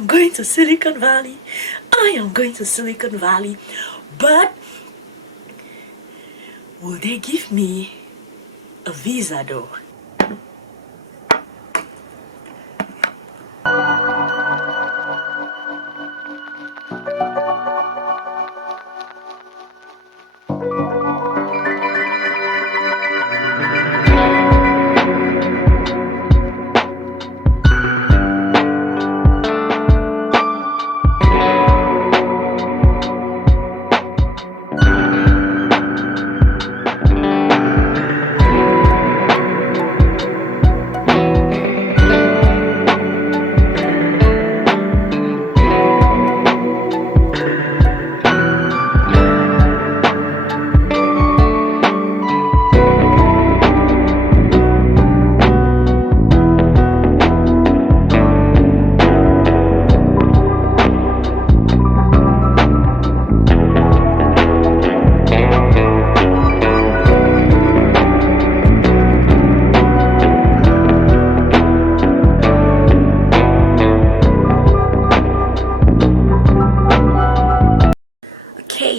am going to Silicon Valley. I am going to Silicon Valley. But will they give me a visa though?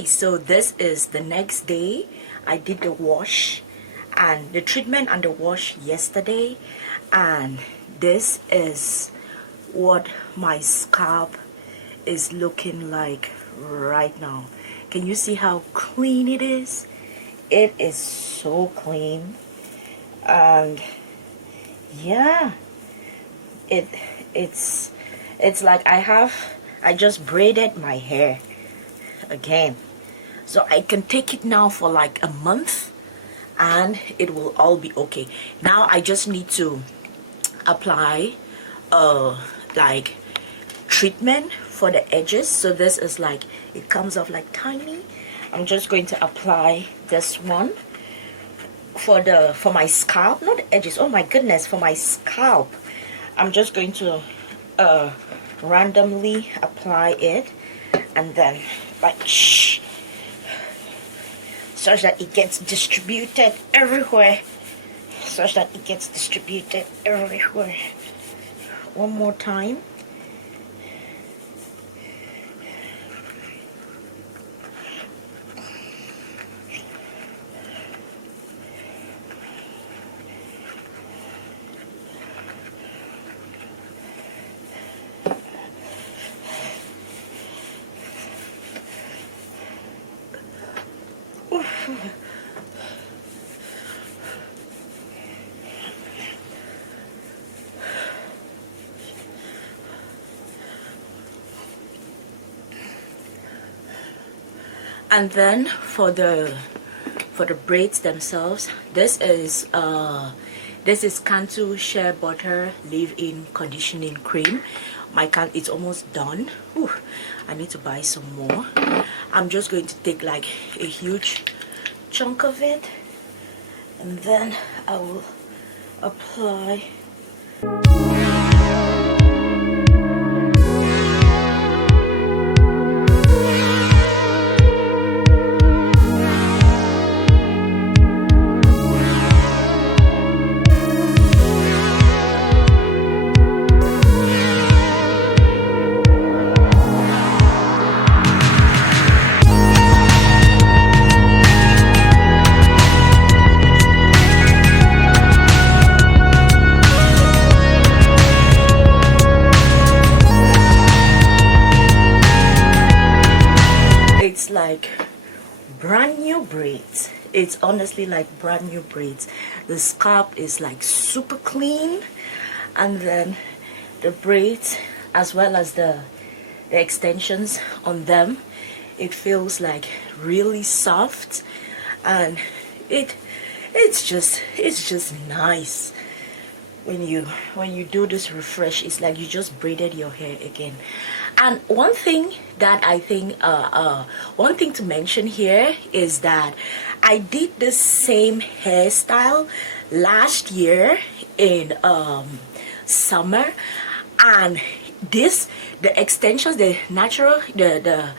So this is the next day. I did the wash and the treatment and the wash yesterday, and this is what my scalp is looking like right now. Can you see how clean it is? It is so clean, and yeah, it's like I just braided my hair again. So I can take it now for like a month and it will all be okay. Now I just need to apply like treatment for the edges. So this is like, it comes off like tiny. I'm just going to apply this one for my scalp, not the edges. Oh my goodness, for my scalp. I'm just going to randomly apply it, and then like such that it gets distributed everywhere. One more time. And then for the braids themselves, this is Cantu Shea Butter Leave-In Conditioning Cream. It's almost done. Whew, I need to buy some more. I'm just going to take like a huge chunk of it, and then I will apply. Like brand new braids. It's honestly like brand new braids. The scalp is like super clean, and then the braids as well as the extensions on them, it feels like really soft, and it's just nice. When you do this refresh, it's like you just braided your hair again. And one thing that I think one thing to mention here is that I did the same hairstyle last year in summer, and the extensions, the natural, the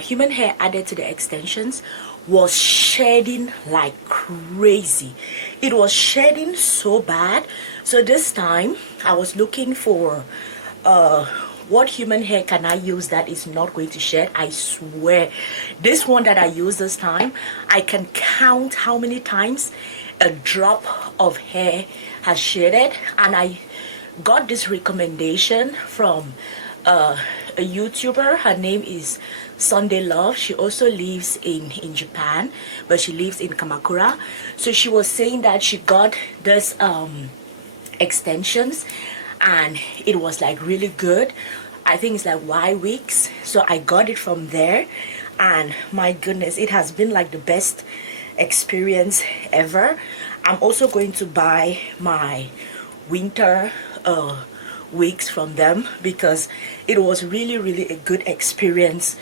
human hair added to the extensions was shedding like crazy. It was shedding so bad. So this time I was looking for what human hair can I use that is not going to shed? I swear, this one that I use this time, I can count how many times a drop of hair has shedded. And I got this recommendation from a YouTuber. Her name is Sunday Love. She also lives in Japan, but she lives in Kamakura. So she was saying that she got this extensions and it was like really good. I think it's like Y Weeks. So I got it from there, and my goodness, it has been like the best experience ever. I'm also going to buy my winter wigs from them because it was really a good experience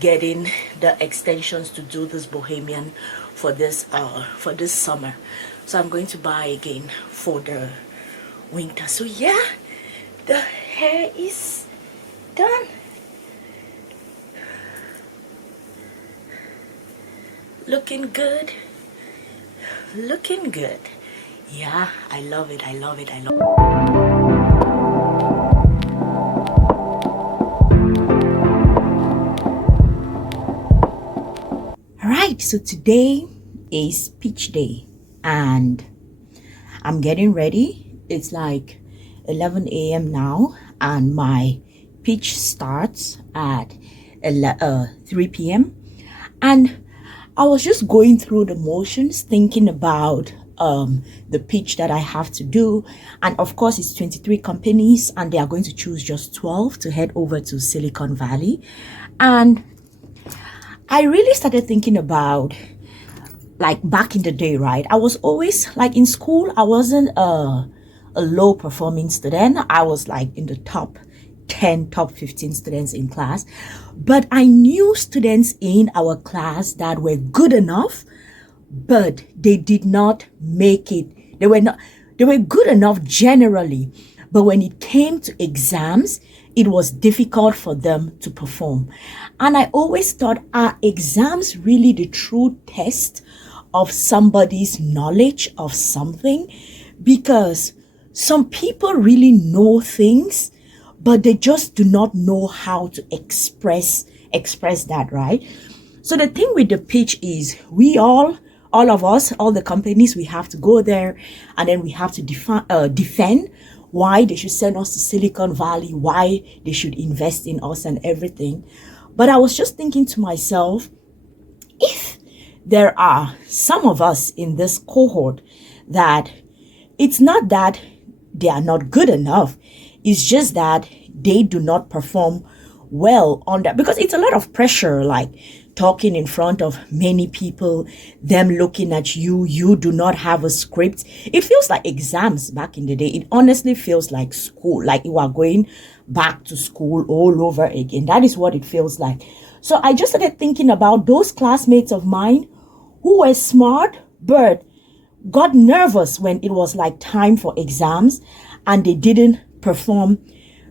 getting the extensions to do this bohemian for this summer. So I'm going to buy again for the winter. So yeah, the hair is done. Looking good, looking good. Yeah, I love it, I love it, I love it. Alright, so today is pitch day and I'm getting ready. It's like 11 a.m. now and my pitch starts at 3 p.m. and I was just going through the motions thinking about the pitch that I have to do, and of course it's 23 companies and they are going to choose just 12 to head over to Silicon Valley. And I really started thinking about, like, back in the day, right? I was always, like, in school, I wasn't a low performing student. I was like in the top 10, top 15 students in class. But I knew students in our class that were good enough, but they did not make it. They were good enough generally, but when it came to exams, it was difficult for them to perform. And I always thought, are exams really the true test of somebody's knowledge of something? Because some people really know things, but they just do not know how to express that, right? So the thing with the pitch is we all of us, all the companies, we have to go there and then we have to defend why they should send us to Silicon Valley, why they should invest in us and everything. But I was just thinking to myself, if there are some of us in this cohort that it's not that they are not good enough, it's just that they do not perform well on that, because it's a lot of pressure, like talking in front of many people, them looking at you, you do not have a script. It feels like exams back in the day. It honestly feels like school, like you are going back to school all over again. That is what it feels like. So I just started thinking about those classmates of mine who were smart, but got nervous when it was like time for exams and they didn't perform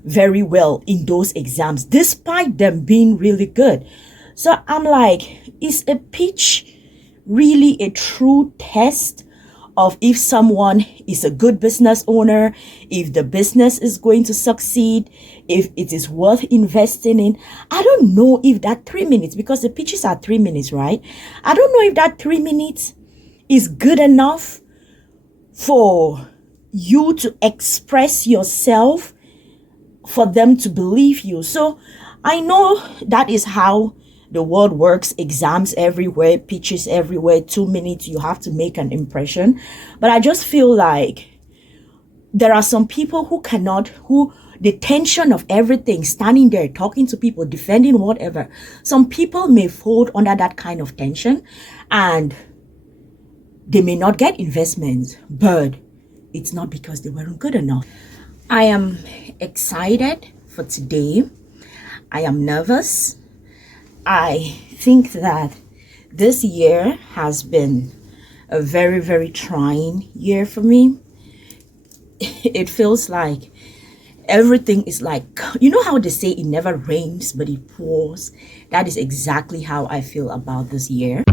very well in those exams, despite them being really good. So I'm like, is a pitch really a true test of if someone is a good business owner, if the business is going to succeed, if it is worth investing in? I don't know if that 3 minutes, because the pitches are 3 minutes, right? I don't know if that 3 minutes is good enough for you to express yourself, for them to believe you. So I know that is how the world works. Exams everywhere, pitches everywhere, 2 minutes, you have to make an impression. But I just feel like there are some people who the tension of everything, standing there, talking to people, defending whatever, some people may fold under that kind of tension and they may not get investments, but it's not because they weren't good enough. I am excited for today. I am nervous. I think that this year has been a very trying year for me. It feels like everything is like, you know how they say it never rains but it pours? That is exactly how I feel about this year.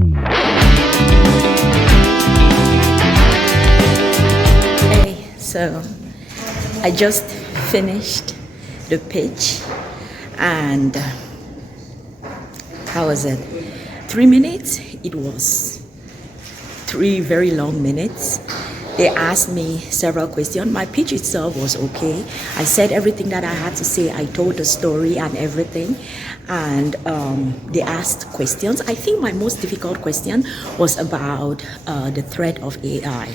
Okay, so I just finished the pitch And how was it? 3 minutes? It was 3 very long minutes. They asked me several questions. My pitch itself was okay. I said everything that I had to say. I told the story and everything. And they asked questions. I think my most difficult question was about the threat of AI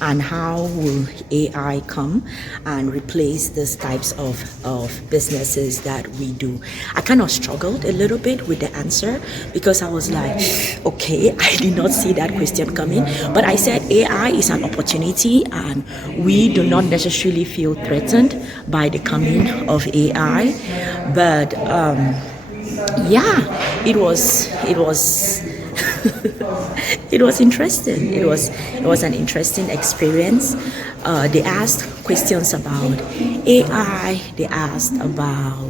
and how will AI come and replace these types of businesses that we do. I kind of struggled a little bit with the answer because I was like, okay, I did not see that question coming. But I said AI is an opportunity and we do not necessarily feel threatened by the coming of AI. But yeah, it was it was interesting. It was an interesting experience. They asked questions about AI. They asked about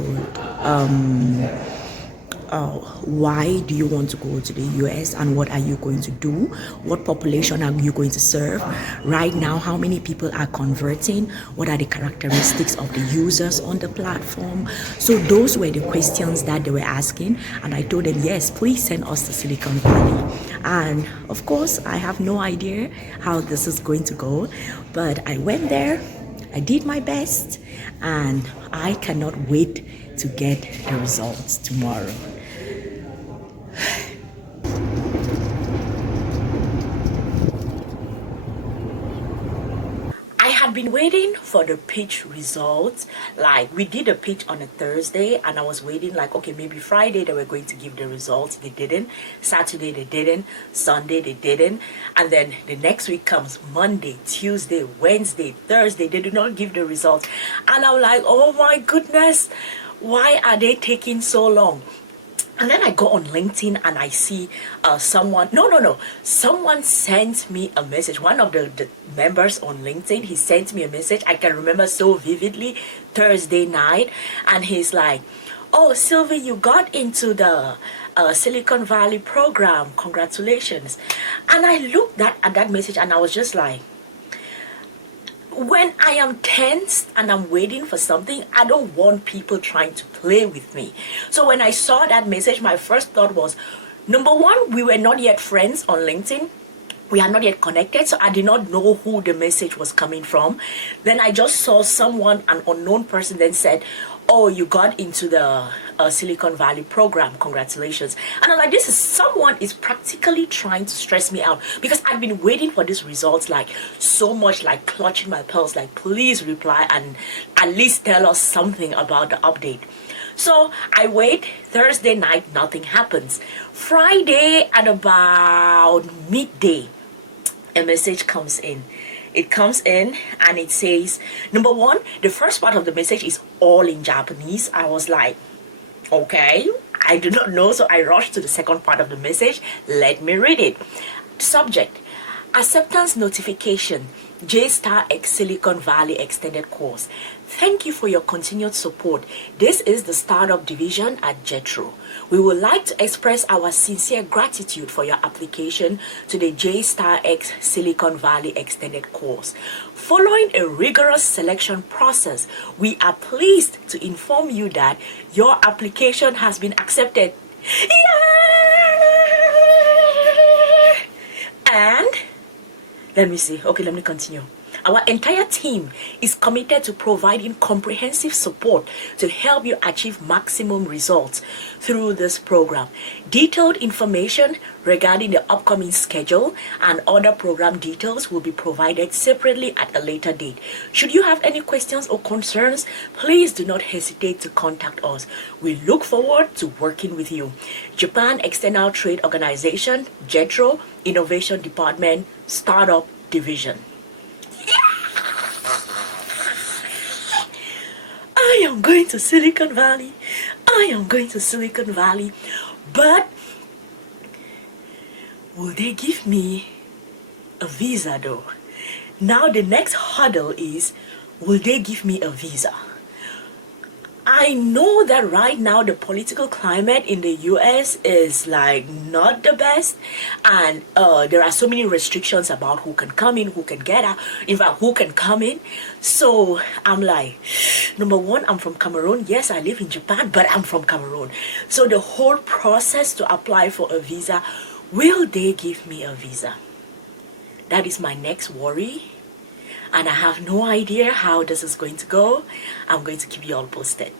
why do you want to go to the US and what are you going to do? What population are you going to serve? Right now, how many people are converting? What are the characteristics of the users on the platform? So those were the questions that they were asking, and I told them, yes, please send us to Silicon Valley. And of course, I have no idea how this is going to go, but I went there, I did my best, and I cannot wait to get the results tomorrow. I had been waiting for the pitch results. Like, we did a pitch on a Thursday and I was waiting like, okay, maybe Friday they were going to give the results. They didn't. Saturday they didn't. Sunday they didn't. And then the next week comes Monday, Tuesday, Wednesday, Thursday. They did not give the results. And I'm like, oh my goodness, why are they taking so long? And then I go on LinkedIn and I see someone sent me a message. One of the members on LinkedIn, he sent me a message. I can remember so vividly, Thursday night. And he's like, oh, Sylvie, you got into the Silicon Valley program. Congratulations. And I looked at that message and I was just like, when I am tense and I'm waiting for something, I don't want people trying to play with me. So when I saw that message, my first thought was, number one, we were not yet friends on LinkedIn. We are not yet connected, so I did not know who the message was coming from. Then I just saw someone, an unknown person, then said, oh, you got into the Silicon Valley program, congratulations. And I'm like, this is someone is practically trying to stress me out because I've been waiting for these results like so much, like clutching my pearls, like please reply and at least tell us something about the update. So I wait. Thursday night, nothing happens. Friday at about midday, a message comes in. It comes in and it says, number one, the first part of the message is all in Japanese. I was like, okay, I do not know. So I rushed to the second part of the message. Let me read it. Subject, acceptance notification, J*X Silicon Valley extended course. Thank you for your continued support. This is the startup division at JETRO. We would like to express our sincere gratitude for your application to the J*X Silicon Valley extended course. Following a rigorous selection process, we are pleased to inform you that your application has been accepted. And let me see. Okay, let me continue. Our entire team is committed to providing comprehensive support to help you achieve maximum results through this program. Detailed information regarding the upcoming schedule and other program details will be provided separately at a later date. Should you have any questions or concerns, please do not hesitate to contact us. We look forward to working with you. Japan External Trade Organization, JETRO, Innovation Department, Startup Division. I am going to Silicon Valley. I am going to Silicon Valley. But will they give me a visa though? Now the next hurdle is, will they give me a visa? I know that right now the political climate in the US is like not the best, and there are so many restrictions about who can come in, who can get out, in fact, who can come in. So I'm like, number one, I'm from Cameroon. Yes, I live in Japan, but I'm from Cameroon. So the whole process to apply for a visa, will they give me a visa? That is my next worry. And I have no idea how this is going to go. I'm going to keep you all posted.